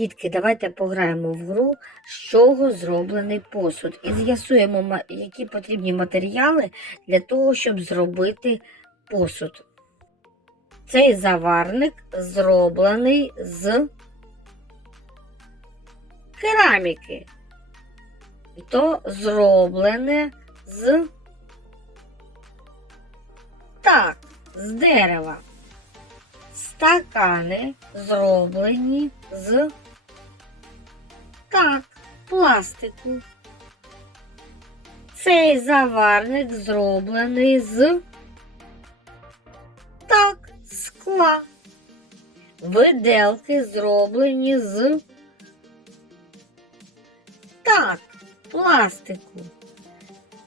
Дітки, давайте пограємо в гру, з чого зроблений посуд. І з'ясуємо, які потрібні матеріали для того, щоб зробити посуд. Цей заварник зроблений з кераміки. І то зроблене з так, з дерева. Стакани зроблені з так, пластику. Цей заварник зроблений з так, скла. Виделки зроблені з так, пластику.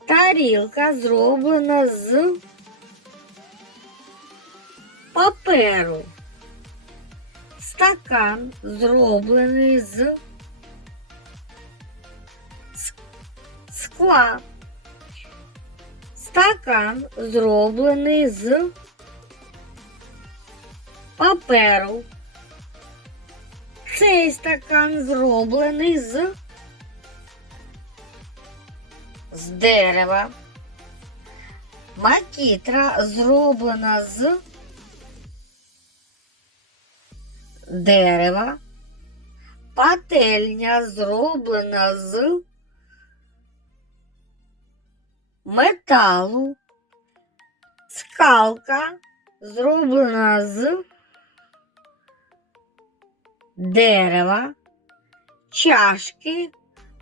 Тарілка зроблена з паперу. Стакан зроблений з скла. Стакан зроблений з паперу. Цей стакан зроблений з, з дерева. Макітра зроблена з дерева. Пательня зроблена з металу. Скалка зроблена з дерева. Чашки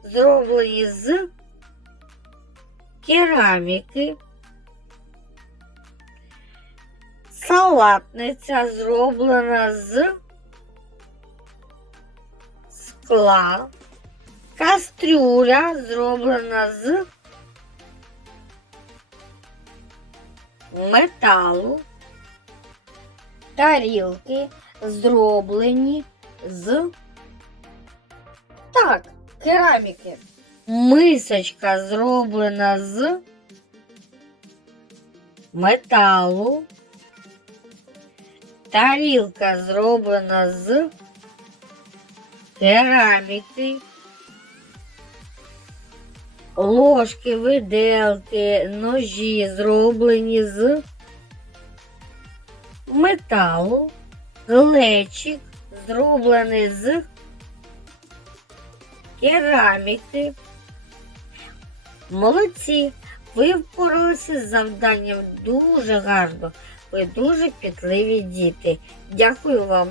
зроблені з кераміки. Салатниця зроблена з скла. Кастрюля зроблена з металу. Тарілки зроблені з так, кераміки. Мисочка зроблена з металу. Тарілка зроблена з кераміки. Ложки, виделки, ножі зроблені з металу. Глечик зроблений з кераміки. Молодці! Ви впоралися з завданням дуже гарно. Ви дуже пітливі діти. Дякую вам.